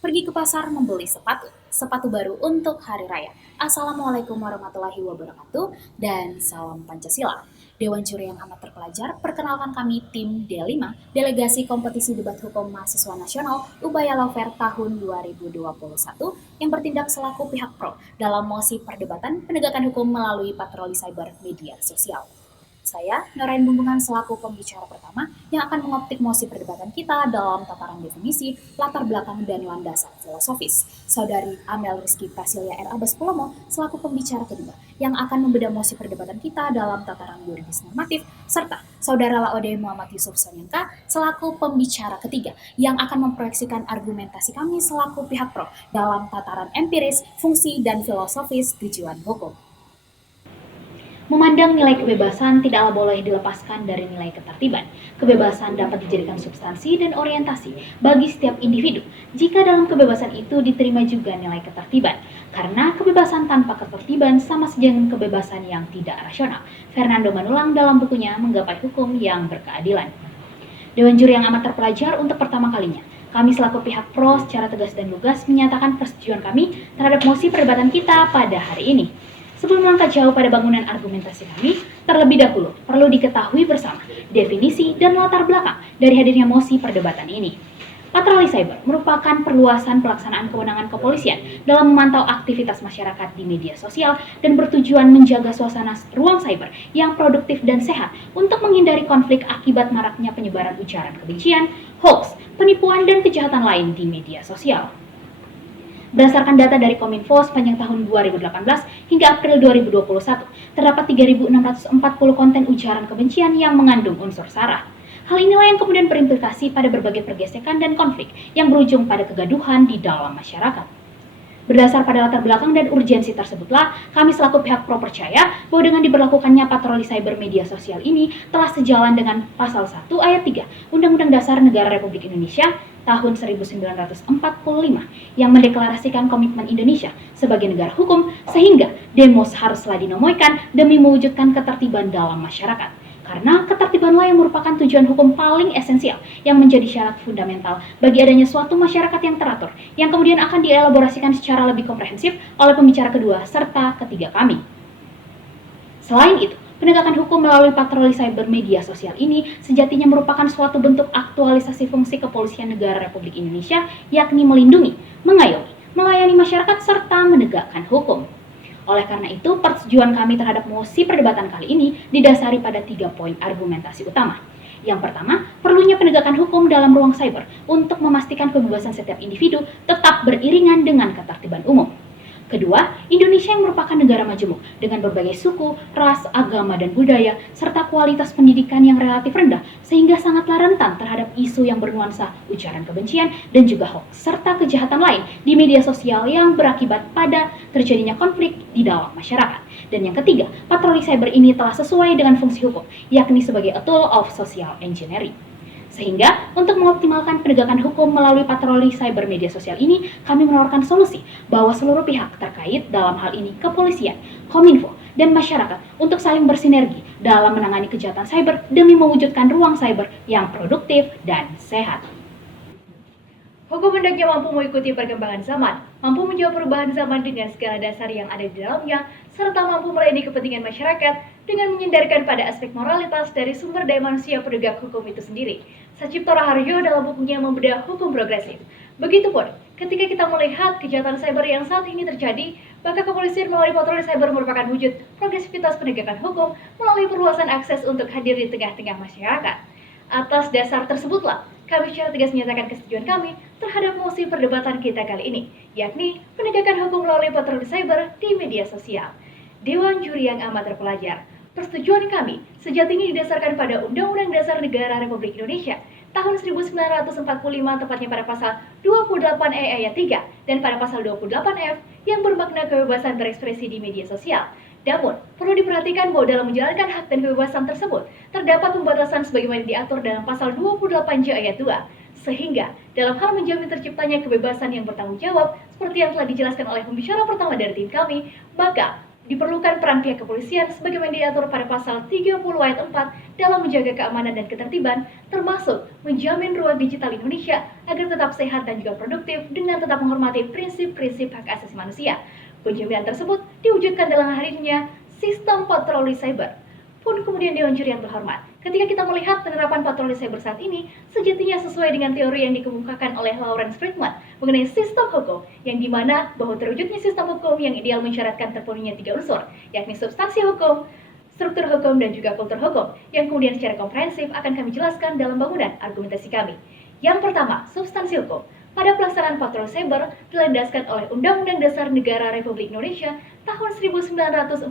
Pergi ke pasar membeli sepatu baru untuk hari raya. Assalamualaikum warahmatullahi wabarakatuh dan salam Pancasila. Dewan Juri yang amat terpelajar, perkenalkan kami tim D5, Delegasi Kompetisi Debat Hukum Mahasiswa Nasional Ubaya Lawfare tahun 2021 yang bertindak selaku pihak pro dalam mosi perdebatan penegakan hukum melalui patroli cyber media sosial. Saya, Norain Bumbungan selaku pembicara pertama yang akan mengoptik mosi perdebatan kita dalam tataran definisi, latar belakang, dan landasan filosofis. Saudari Amel Rizky Prasilia R. Abbas Pulomo selaku pembicara kedua yang akan membedah mosi perdebatan kita dalam tataran yuridis normatif, serta Saudara Laode Muhammad Yusuf Sanyanka selaku pembicara ketiga yang akan memproyeksikan argumentasi kami selaku pihak pro dalam tataran empiris, fungsi, dan filosofis tujuan hukum. Memandang nilai kebebasan tidaklah boleh dilepaskan dari nilai ketertiban. Kebebasan dapat dijadikan substansi dan orientasi bagi setiap individu jika dalam kebebasan itu diterima juga nilai ketertiban. Karena kebebasan tanpa ketertiban sama saja dengan kebebasan yang tidak rasional. Fernando Manulang dalam bukunya Menggapai Hukum yang Berkeadilan. Dewan Juri yang amat terpelajar untuk pertama kalinya. Kami selaku pihak pro secara tegas dan lugas menyatakan persetujuan kami terhadap mosi perdebatan kita pada hari ini. Sebelum melangkah jauh pada bangunan argumentasi kami, terlebih dahulu perlu diketahui bersama definisi dan latar belakang dari hadirnya mosi perdebatan ini. Patroli cyber merupakan perluasan pelaksanaan kewenangan kepolisian dalam memantau aktivitas masyarakat di media sosial dan bertujuan menjaga suasana ruang cyber yang produktif dan sehat untuk menghindari konflik akibat maraknya penyebaran ujaran kebencian, hoax, penipuan, dan kejahatan lain di media sosial. Berdasarkan data dari Kominfo sepanjang tahun 2018 hingga April 2021, terdapat 3.640 konten ujaran kebencian yang mengandung unsur sara. Hal inilah yang kemudian berimplikasi pada berbagai pergesekan dan konflik yang berujung pada kegaduhan di dalam masyarakat. Berdasar pada latar belakang dan urgensi tersebutlah, kami selaku pihak pro percaya bahwa dengan diberlakukannya patroli cyber media sosial ini telah sejalan dengan Pasal 1 Ayat 3 Undang-Undang Dasar Negara Republik Indonesia tahun 1945 yang mendeklarasikan komitmen Indonesia sebagai negara hukum sehingga demos haruslah dinomoikan demi mewujudkan ketertiban dalam masyarakat. Karena ketertibanlah yang merupakan tujuan hukum paling esensial yang menjadi syarat fundamental bagi adanya suatu masyarakat yang teratur, yang kemudian akan dielaborasikan secara lebih komprehensif oleh pembicara kedua serta ketiga kami. Selain itu, penegakan hukum melalui patroli cyber media sosial ini sejatinya merupakan suatu bentuk aktualisasi fungsi kepolisian negara Republik Indonesia, yakni melindungi, mengayomi, melayani masyarakat, serta menegakkan hukum. Oleh karena itu, persetujuan kami terhadap mosi perdebatan kali ini didasari pada 3 poin argumentasi utama. Yang pertama, perlunya penegakan hukum dalam ruang cyber untuk memastikan kebebasan setiap individu tetap beriringan dengan ketertiban umum. Kedua, Indonesia yang merupakan negara majemuk dengan berbagai suku, ras, agama, dan budaya, serta kualitas pendidikan yang relatif rendah, sehingga sangatlah rentan terhadap isu yang bernuansa ujaran kebencian dan juga hoax, serta kejahatan lain di media sosial yang berakibat pada terjadinya konflik di dalam masyarakat. Dan yang ketiga, patroli cyber ini telah sesuai dengan fungsi hukum, yakni sebagai a tool of social engineering. Sehingga, untuk mengoptimalkan penegakan hukum melalui patroli cyber media sosial ini, kami menawarkan solusi bahwa seluruh pihak terkait dalam hal ini kepolisian, Kominfo, dan masyarakat untuk saling bersinergi dalam menangani kejahatan cyber demi mewujudkan ruang cyber yang produktif dan sehat. Hukum hendaknya mampu mengikuti perkembangan zaman, mampu menjawab perubahan zaman dengan segala dasar yang ada di dalamnya, serta mampu melayani kepentingan masyarakat dengan menghindarkan pada aspek moralitas dari sumber daya manusia penegak hukum itu sendiri. Sacipto Raharjo dalam bukunya Membedah Hukum Progresif. Begitupun, ketika kita melihat kejahatan cyber yang saat ini terjadi, maka kepolisian melalui patroli cyber merupakan wujud progresivitas penegakan hukum melalui perluasan akses untuk hadir di tengah-tengah masyarakat. Atas dasar tersebutlah, kami secara tegas menyatakan kesetujuan kami terhadap mosi perdebatan kita kali ini, yakni penegakan hukum melalui patroli cyber di media sosial. Dewan Juri yang amat terpelajar, persetujuan kami sejatinya didasarkan pada Undang-Undang Dasar Negara Republik Indonesia tahun 1945, tepatnya pada pasal 28E ayat 3 dan pada pasal 28F yang bermakna kebebasan berekspresi di media sosial. Namun, perlu diperhatikan bahwa dalam menjalankan hak dan kebebasan tersebut, terdapat pembatasan sebagaimana diatur dalam pasal 28J ayat 2. Sehingga, dalam hal menjamin terciptanya kebebasan yang bertanggung jawab, seperti yang telah dijelaskan oleh pembicara pertama dari tim kami, maka Diperlukan peran pihak kepolisian sebagaimana diatur pada pasal 30 ayat 4 dalam menjaga keamanan dan ketertiban, termasuk menjamin ruang digital Indonesia agar tetap sehat dan juga produktif dengan tetap menghormati prinsip-prinsip hak asasi manusia. Penjaminan tersebut diwujudkan dalam hadirnya sistem patroli cyber. Pun kemudian Dewan Juri yang terhormat, ketika kita melihat penerapan patroli cyber saat ini, sejatinya sesuai dengan teori yang dikemukakan oleh Lawrence Friedman mengenai sistem hukum, yang dimana bahwa terwujudnya sistem hukum yang ideal mensyaratkan terpenuhinya 3 unsur, yakni substansi hukum, struktur hukum, dan juga kultur hukum, yang kemudian secara komprehensif akan kami jelaskan dalam bangunan argumentasi kami. Yang pertama, substansi hukum. Pada pelaksanaan patroli cyber dilandaskan oleh Undang-Undang Dasar Negara Republik Indonesia tahun 1945,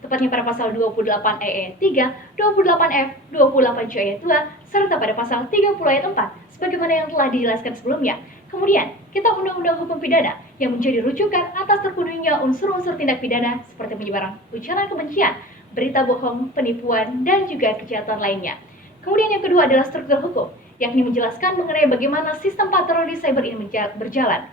tepatnya pada pasal 28 EE 3, 28F, 28C ayat 2, serta pada pasal 30 ayat 4, sebagaimana yang telah dijelaskan sebelumnya. Kemudian, kita Undang-Undang Hukum Pidana yang menjadi rujukan atas terpenuhinya unsur-unsur tindak pidana seperti penyebaran ujaran kebencian, berita bohong, penipuan, dan juga kejahatan lainnya. Kemudian yang kedua adalah struktur hukum, yakni menjelaskan mengenai bagaimana sistem patroli cyber ini berjalan.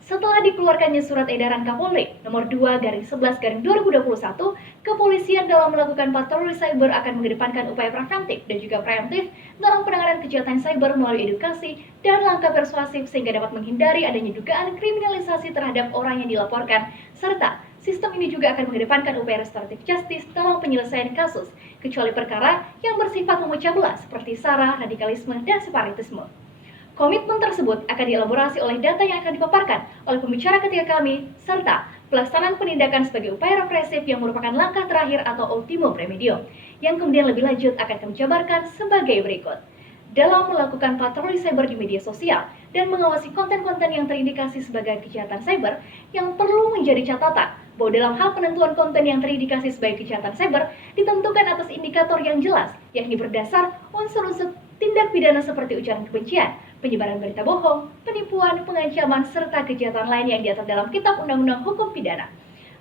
Setelah dikeluarkannya surat edaran Kapolri nomor 2/11/2021, kepolisian dalam melakukan patroli cyber akan mengedepankan upaya preventif dan juga preemptif dalam penanganan kejahatan cyber melalui edukasi dan langkah persuasif sehingga dapat menghindari adanya dugaan kriminalisasi terhadap orang yang dilaporkan, serta sistem ini juga akan mengedepankan upaya restoratif justice dalam penyelesaian kasus, kecuali perkara yang bersifat memecah belah seperti SARA, radikalisme, dan separatisme. Komitmen tersebut akan dielaborasi oleh data yang akan dipaparkan oleh pembicara ketiga kami, serta pelaksanaan penindakan sebagai upaya represif yang merupakan langkah terakhir atau ultimum remedium, yang kemudian lebih lanjut akan kami jabarkan sebagai berikut. Dalam melakukan patroli cyber di media sosial dan mengawasi konten-konten yang terindikasi sebagai kejahatan cyber, yang perlu menjadi catatan bahwa dalam hal penentuan konten yang terindikasi sebagai kejahatan cyber ditentukan atas indikator yang jelas, yakni berdasar unsur-unsur tindak pidana seperti ujaran kebencian, penyebaran berita bohong, penipuan, pengancaman, serta kejahatan lain yang diatur dalam Kitab Undang-Undang Hukum Pidana.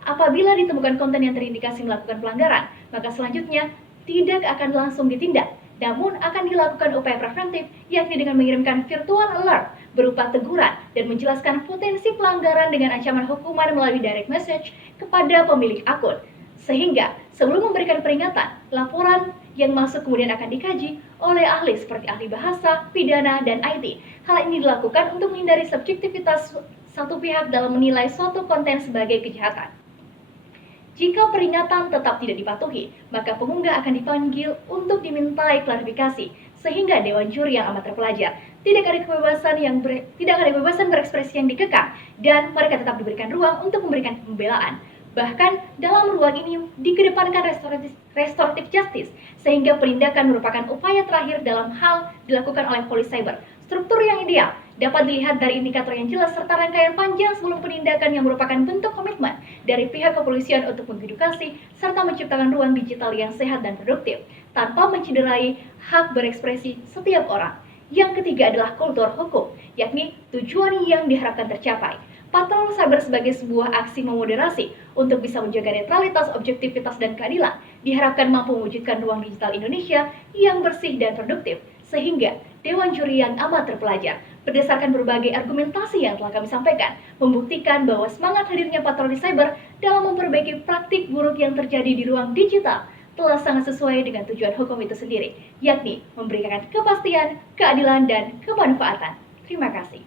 Apabila ditemukan konten yang terindikasi melakukan pelanggaran, maka selanjutnya tidak akan langsung ditindak, namun akan dilakukan upaya preventif, yakni dengan mengirimkan virtual alert berupa teguran dan menjelaskan potensi pelanggaran dengan ancaman hukuman melalui direct message kepada pemilik akun. Sehingga sebelum memberikan peringatan, laporan yang masuk kemudian akan dikaji oleh ahli seperti ahli bahasa, pidana, dan IT. Hal ini dilakukan untuk menghindari subjektivitas satu pihak dalam menilai suatu konten sebagai kejahatan. Jika peringatan tetap tidak dipatuhi, maka pengunggah akan dipanggil untuk dimintai klarifikasi, sehingga Dewan Juri yang amat terpelajar tidak ada kebebasan berekspresi yang dikekang, dan mereka tetap diberikan ruang untuk memberikan pembelaan. Bahkan dalam ruang ini dikedepankan restoratif justice, sehingga penindakan merupakan upaya terakhir dalam hal dilakukan oleh polisi cyber. Struktur yang ideal dapat dilihat dari indikator yang jelas serta rangkaian panjang sebelum penindakan yang merupakan bentuk komitmen dari pihak kepolisian untuk mengedukasi serta menciptakan ruang digital yang sehat dan produktif tanpa mencederai hak berekspresi setiap orang. Yang ketiga adalah kultur hukum, yakni tujuan yang diharapkan tercapai. Patroli cyber sebagai sebuah aksi memoderasi untuk bisa menjaga netralitas, objektivitas, dan keadilan diharapkan mampu mewujudkan ruang digital Indonesia yang bersih dan produktif, sehingga Dewan Juri yang amat terpelajar berdasarkan berbagai argumentasi yang telah kami sampaikan membuktikan bahwa semangat hadirnya patroli cyber dalam memperbaiki praktik buruk yang terjadi di ruang digital telah sangat sesuai dengan tujuan hukum itu sendiri, yakni memberikan kepastian, keadilan, dan kemanfaatan. Terima kasih.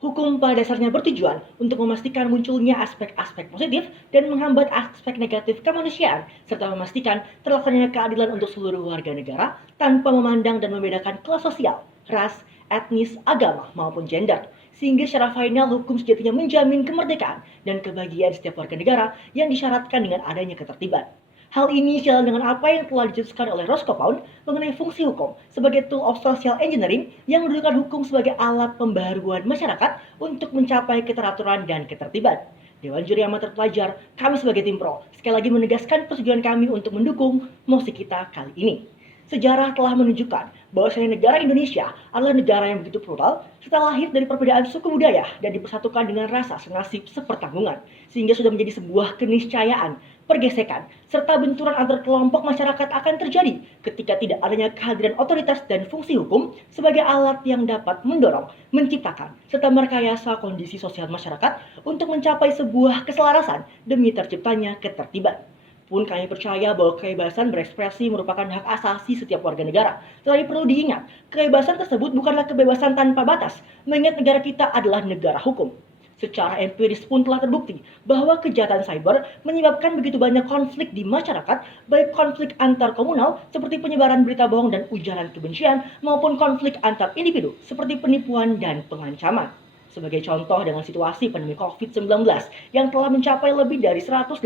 Hukum pada dasarnya bertujuan untuk memastikan munculnya aspek-aspek positif dan menghambat aspek negatif kemanusiaan, serta memastikan terlaksananya keadilan untuk seluruh warga negara tanpa memandang dan membedakan kelas sosial, ras, etnis, agama, maupun gender. Sehingga secara final hukum sejatinya menjamin kemerdekaan dan kebahagiaan setiap warga negara yang disyaratkan dengan adanya ketertiban. Hal ini sejalan dengan apa yang telah dijelaskan oleh Roscoe Pound mengenai fungsi hukum sebagai tool of social engineering yang mendudukan hukum sebagai alat pembaharuan masyarakat untuk mencapai keteraturan dan ketertiban. Dewan Juri amat terpelajar, kami sebagai tim pro sekali lagi menegaskan persetujuan kami untuk mendukung mosi kita kali ini. Sejarah telah menunjukkan bahwa negara Indonesia adalah negara yang begitu plural serta lahir dari perbedaan suku budaya dan dipersatukan dengan rasa senasib sepertanggungan, sehingga sudah menjadi sebuah keniscayaan pergesekan, serta benturan antar kelompok masyarakat akan terjadi ketika tidak adanya kehadiran otoritas dan fungsi hukum sebagai alat yang dapat mendorong, menciptakan, serta merekayasa kondisi sosial masyarakat untuk mencapai sebuah keselarasan demi terciptanya ketertiban. Pun kami percaya bahwa kebebasan berekspresi merupakan hak asasi setiap warga negara. Tetapi perlu diingat, kebebasan tersebut bukanlah kebebasan tanpa batas, mengingat negara kita adalah negara hukum. Secara empiris pun telah terbukti bahwa kejahatan cyber menyebabkan begitu banyak konflik di masyarakat, baik konflik antar komunal seperti penyebaran berita bohong dan ujaran kebencian, maupun konflik antar individu seperti penipuan dan pengancaman. Sebagai contoh dengan situasi pandemi COVID-19 yang telah mencapai lebih dari 180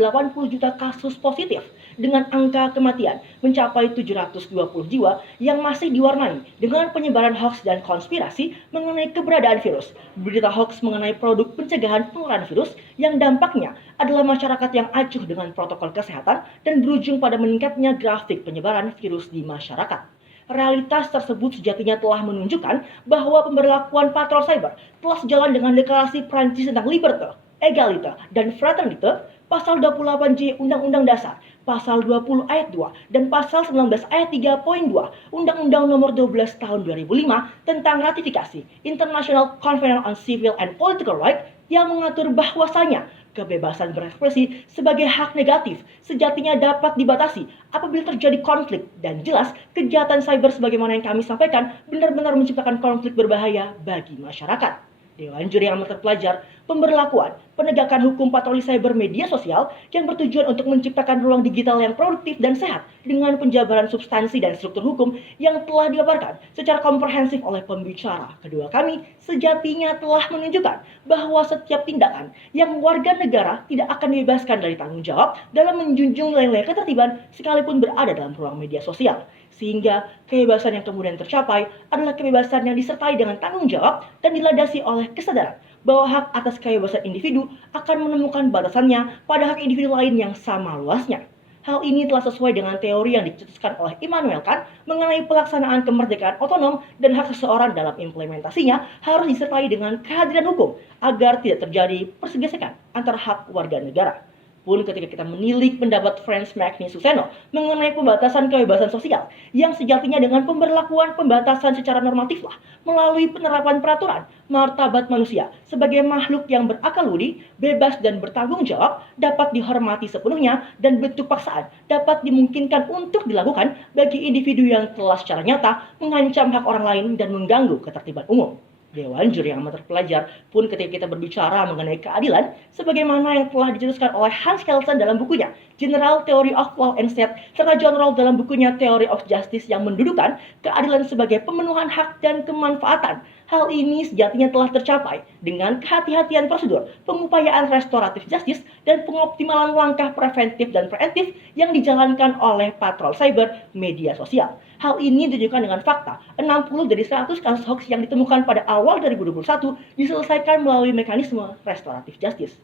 juta kasus positif dengan angka kematian mencapai 720 jiwa yang masih diwarnai dengan penyebaran hoaks dan konspirasi mengenai keberadaan virus. Berita hoaks mengenai produk pencegahan penularan virus yang dampaknya adalah masyarakat yang acuh dengan protokol kesehatan dan berujung pada meningkatnya grafik penyebaran virus di masyarakat. Realitas tersebut sejatinya telah menunjukkan bahwa pemberlakuan patrol cyber telah sejalan dengan deklarasi Prancis tentang liberté, égalité, dan fraternité, pasal 28J Undang-Undang Dasar, pasal 20 ayat 2, dan pasal 19 ayat 3.2 Undang-Undang Nomor 12 Tahun 2005 tentang ratifikasi International Covenant on Civil and Political Rights yang mengatur bahwasanya kebebasan berekspresi sebagai hak negatif sejatinya dapat dibatasi apabila terjadi konflik, dan jelas kejahatan cyber sebagaimana yang kami sampaikan benar-benar menciptakan konflik berbahaya bagi masyarakat. Dewan Juri yang amat terpelajar, pemberlakuan penegakan hukum patroli cyber media sosial yang bertujuan untuk menciptakan ruang digital yang produktif dan sehat dengan penjabaran substansi dan struktur hukum yang telah dipaparkan secara komprehensif oleh pembicara kedua kami sejatinya telah menunjukkan bahwa setiap tindakan yang warga negara tidak akan dibebaskan dari tanggung jawab dalam menjunjung nilai-nilai ketertiban sekalipun berada dalam ruang media sosial. Sehingga kebebasan yang kemudian tercapai adalah kebebasan yang disertai dengan tanggung jawab dan dilandasi oleh kesadaran bahwa hak atas kebebasan individu akan menemukan batasannya pada hak individu lain yang sama luasnya. Hal ini telah sesuai dengan teori yang dicetuskan oleh Immanuel Kant mengenai pelaksanaan kemerdekaan otonom dan hak seseorang dalam implementasinya harus disertai dengan kehadiran hukum agar tidak terjadi pergesekan antara hak warga negara. Pun ketika kita menilik pendapat Franz Magnus Suseno mengenai pembatasan kebebasan sosial yang sejatinya dengan pemberlakuan pembatasan secara normatiflah melalui penerapan peraturan, martabat manusia sebagai makhluk yang berakal budi, bebas dan bertanggung jawab dapat dihormati sepenuhnya dan bentuk paksaan dapat dimungkinkan untuk dilakukan bagi individu yang telah secara nyata mengancam hak orang lain dan mengganggu ketertiban umum. Dewan Juri yang amat terpelajar pun ketika kita berbicara mengenai keadilan sebagaimana yang telah dicetuskan oleh Hans Kelsen dalam bukunya General Theory of Law and State serta John Rawls dalam bukunya Theory of Justice yang mendudukan keadilan sebagai pemenuhan hak dan kemanfaatan. Hal ini sejatinya telah tercapai dengan kehati-hatian prosedur, pengupayaan restoratif justice, dan pengoptimalan langkah preventif dan preemptif yang dijalankan oleh patrol cyber media sosial. Hal ini ditunjukkan dengan fakta, 60 dari 100 kasus hoax yang ditemukan pada awal 2021 diselesaikan melalui mekanisme restoratif justice.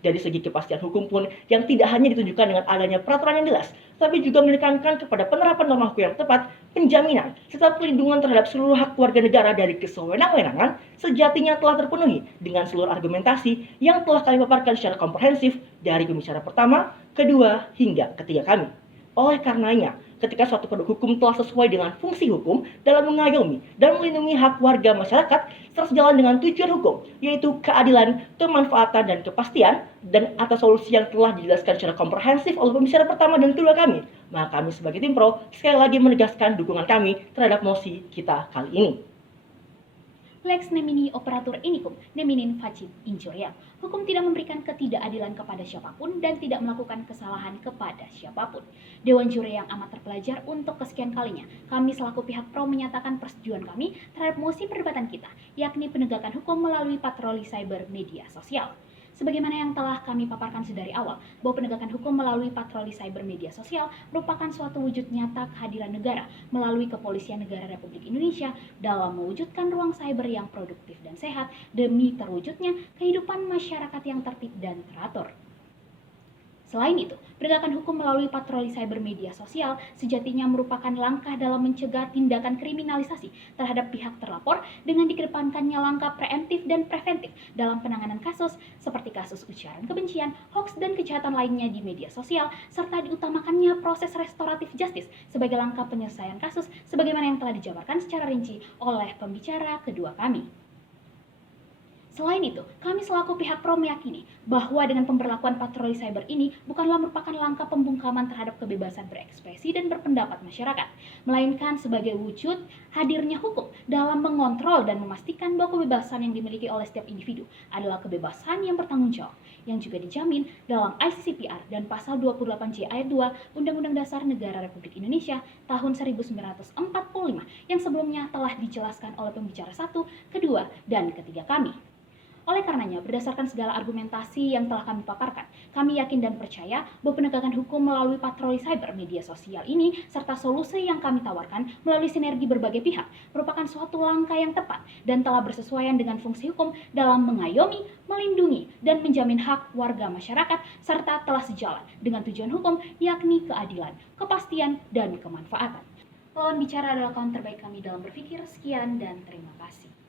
Dari segi kepastian hukum pun yang tidak hanya ditunjukkan dengan adanya peraturan yang jelas, tapi juga menekankan kepada penerapan norma hukum yang tepat, penjaminan, serta perlindungan terhadap seluruh hak warga negara dari kesewenang-wenangan sejatinya telah terpenuhi dengan seluruh argumentasi yang telah kami paparkan secara komprehensif dari pembicara pertama, kedua, hingga ketiga kami. Oleh karenanya, ketika suatu produk hukum telah sesuai dengan fungsi hukum dalam mengayomi dan melindungi hak warga masyarakat serta sejalan dengan tujuan hukum, yaitu keadilan, kemanfaatan, dan kepastian, dan atas solusi yang telah dijelaskan secara komprehensif oleh pembicara pertama dan kedua kami, maka kami sebagai tim pro sekali lagi menegaskan dukungan kami terhadap mosi kita kali ini. Lex nemini operatur inicum, neminin facit injuriam. Hukum tidak memberikan ketidakadilan kepada siapapun dan tidak melakukan kesalahan kepada siapapun. Dewan Juri yang amat terpelajar, untuk kesekian kalinya, kami selaku pihak pro menyatakan persetujuan kami terhadap mosi perdebatan kita, yakni penegakan hukum melalui patroli cyber media sosial. Sebagaimana yang telah kami paparkan sedari awal, bahwa penegakan hukum melalui patroli cyber media sosial merupakan suatu wujud nyata kehadiran negara melalui Kepolisian Negara Republik Indonesia dalam mewujudkan ruang cyber yang produktif dan sehat demi terwujudnya kehidupan masyarakat yang tertib dan teratur. Selain itu, penegakan hukum melalui patroli cyber media sosial sejatinya merupakan langkah dalam mencegah tindakan kriminalisasi terhadap pihak terlapor dengan dikedepankannya langkah preemptif dan preventif dalam penanganan kasus seperti kasus ujaran kebencian, hoaks, dan kejahatan lainnya di media sosial, serta diutamakannya proses restoratif justice sebagai langkah penyelesaian kasus sebagaimana yang telah dijabarkan secara rinci oleh pembicara kedua kami. Selain itu, kami selaku pihak pro meyakini bahwa dengan pemberlakuan patroli cyber ini bukanlah merupakan langkah pembungkaman terhadap kebebasan berekspresi dan berpendapat masyarakat, melainkan sebagai wujud hadirnya hukum dalam mengontrol dan memastikan bahwa kebebasan yang dimiliki oleh setiap individu adalah kebebasan yang bertanggung jawab, yang juga dijamin dalam ICCPR dan Pasal 28J ayat 2 Undang-Undang Dasar Negara Republik Indonesia tahun 1945 yang sebelumnya telah dijelaskan oleh pembicara 1, kedua, dan ketiga kami. Oleh karenanya, berdasarkan segala argumentasi yang telah kami paparkan, kami yakin dan percaya bahwa penegakan hukum melalui patroli cyber media sosial ini serta solusi yang kami tawarkan melalui sinergi berbagai pihak merupakan suatu langkah yang tepat dan telah bersesuaian dengan fungsi hukum dalam mengayomi, melindungi, dan menjamin hak warga masyarakat serta telah sejalan dengan tujuan hukum yakni keadilan, kepastian, dan kemanfaatan. Lawan bicara adalah kawan terbaik kami dalam berpikir. Sekian dan terima kasih.